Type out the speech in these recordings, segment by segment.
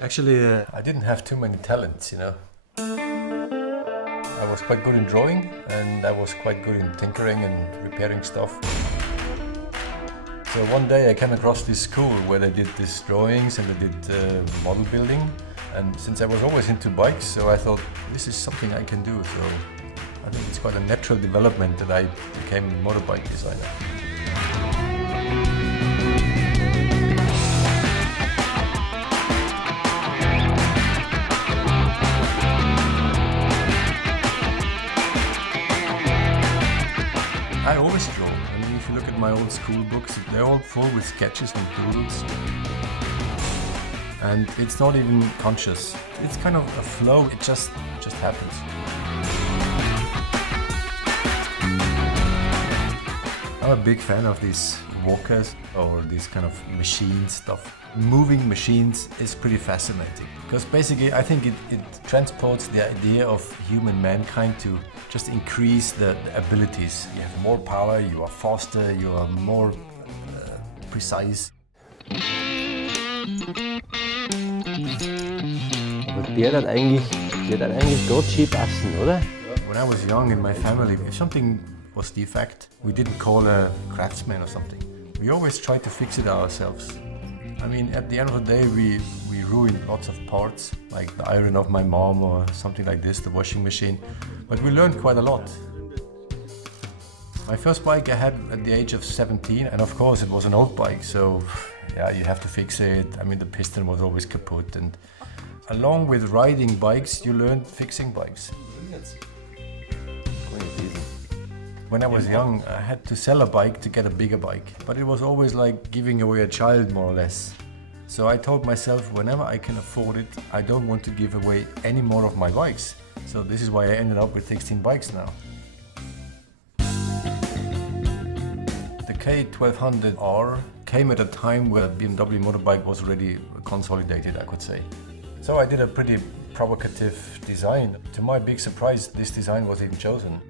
Actually, I didn't have too many talents, you know. I was quite good in drawing and I was quite good in tinkering and repairing stuff. So one day I came across this school where they did these drawings and they did model building. And since I was always into bikes, so I thought this is something I can do. So I think it's quite a natural development that I became a motorbike designer. I always draw. I mean, if you look at my old school books, they're all full with sketches and doodles. And it's not even conscious. It's kind of a flow, it just happens. I'm a big fan of these walkers or these kind of machine stuff. Moving machines is pretty fascinating because basically I think it transports the idea of human mankind to just increase the abilities. You have more power, you are faster, you are more precise. Aber der hat eigentlich Gott schön passen, oder? When I was young in my family, if something was defect, we didn't call a craftsman or something. We always tried to fix it ourselves. I mean, at the end of the day, we ruined lots of parts, like the iron of my mom or something like this, the washing machine. But we learned quite a lot. My first bike I had at the age of 17, and of course it was an old bike, so yeah, you have to fix it. I mean, the piston was always kaput, and along with riding bikes, you learn fixing bikes. When I was young, I had to sell a bike to get a bigger bike, but it was always like giving away a child, more or less. So I told myself, whenever I can afford it, I don't want to give away any more of my bikes. So this is why I ended up with 16 bikes now. The K1200R came at a time where BMW motorbike was already consolidated, I could say. So I did a pretty provocative design. To my big surprise, this design was even chosen.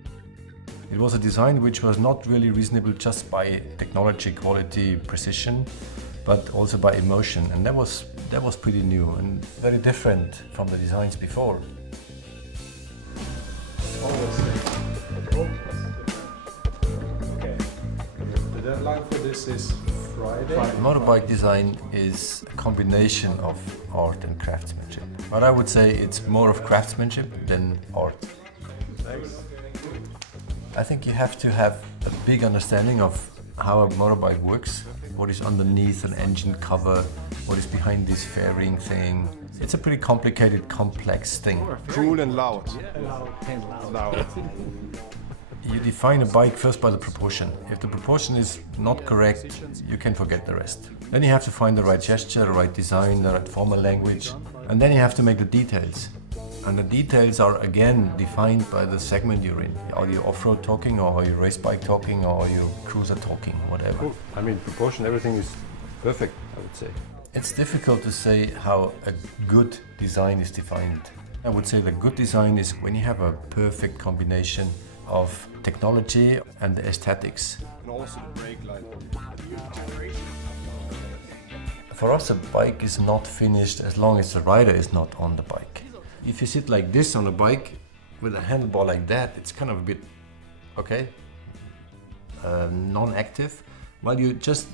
It was a design which was not really reasonable just by technology, quality, precision, but also by emotion. And that was pretty new and very different from the designs before. Okay. The deadline for this is Friday. Motorbike design is a combination of art and craftsmanship. But I would say it's more of craftsmanship than art. Thanks. I think you have to have a big understanding of how a motorbike works, what is underneath an engine cover, what is behind this fairing thing. It's a pretty complicated, complex thing. Cool and loud. Loud. You define a bike first by the proportion. If the proportion is not correct, you can forget the rest. Then you have to find the right gesture, the right design, the right formal language, and then you have to make the details. And the details are again defined by the segment you're in. Are you off-road talking, or are you race bike talking, or are you cruiser talking, whatever. Cool. I mean, proportion, everything is perfect, I would say. It's difficult to say how a good design is defined. I would say the good design is when you have a perfect combination of technology and the aesthetics. And also the brake line. For us, a bike is not finished as long as the rider is not on the bike. If you sit like this on a bike with a handlebar like that, it's kind of a bit, okay, non-active. While you just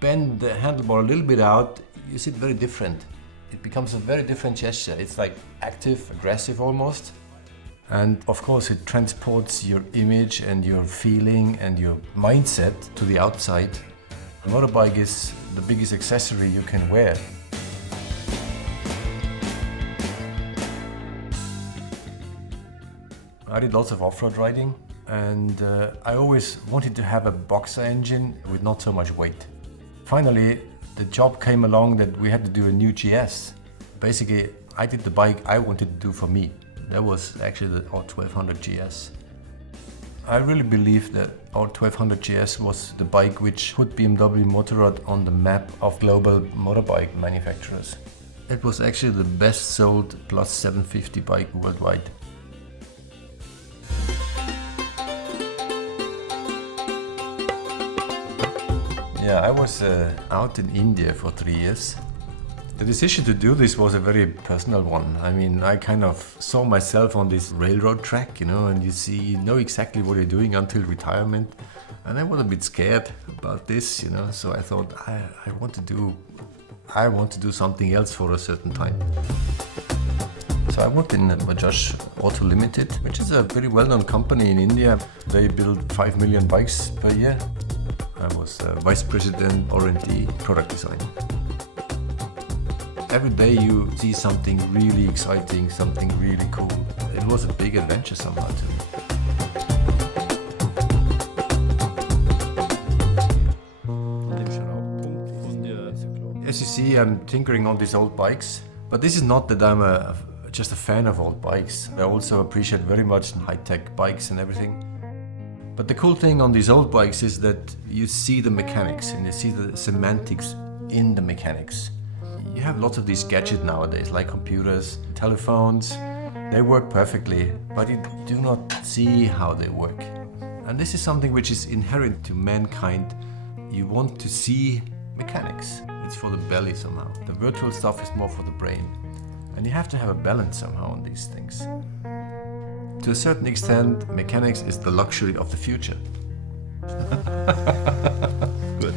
bend the handlebar a little bit out, you sit very different. It becomes a very different gesture. It's like active, aggressive almost. And of course it transports your image and your feeling and your mindset to the outside. A motorbike is the biggest accessory you can wear. I did lots of off-road riding, and I always wanted to have a boxer engine with not so much weight. Finally, the job came along that we had to do a new GS. Basically, I did the bike I wanted to do for me. That was actually the R1200 GS. I really believe that R1200 GS was the bike which put BMW Motorrad on the map of global motorbike manufacturers. It was actually the best sold plus 750 bike worldwide. Yeah, I was out in India for 3 years The decision to do this was a very personal one. I mean, I kind of saw myself on this railroad track, and you know exactly what you're doing until retirement. And I was a bit scared about this, so I thought I want to do something else for a certain time. So I worked in Bajaj Auto Limited, which is a very well-known company in India. They build 5 million bikes per year. I was Vice President R&D Product Design. Every day you see something really exciting, something really cool. It was a big adventure somehow to me. As you see, I'm tinkering on these old bikes, but this is not that I'm just a fan of old bikes. I also appreciate very much high-tech bikes and everything. But the cool thing on these old bikes is that you see the mechanics and you see the semantics in the mechanics. You have lots of these gadgets nowadays, like computers, telephones. They work perfectly, but you do not see how they work. And this is something which is inherent to mankind. You want to see mechanics. It's for the belly somehow. The virtual stuff is more for the brain. And you have to have a balance somehow on these things. To a certain extent, mechanics is the luxury of the future. Good.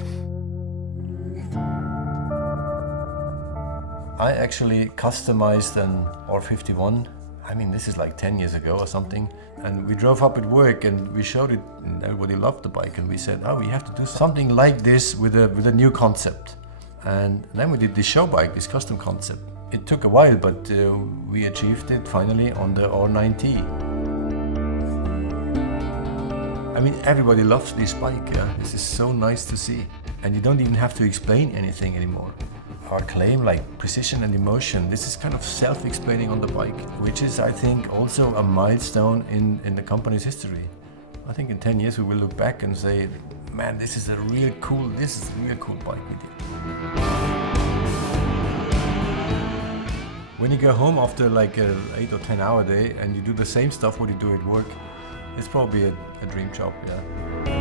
I actually customized an R51. I mean, this is like 10 years ago or something. And we drove up at work and we showed it and everybody loved the bike. And we said, we have to do something like this with a new concept. And then we did this show bike, this custom concept. It took a while, but we achieved it finally on the R9T. I mean, everybody loves this bike, yeah? This is so nice to see. And you don't even have to explain anything anymore. Our claim, like precision and emotion, this is kind of self-explaining on the bike, which is, I think, also a milestone in the company's history. I think in 10 years we will look back and say, man, this is a real cool bike we did. When you go home after like an 8 or 10 hour day and you do the same stuff what you do at work, it's probably a dream job, yeah.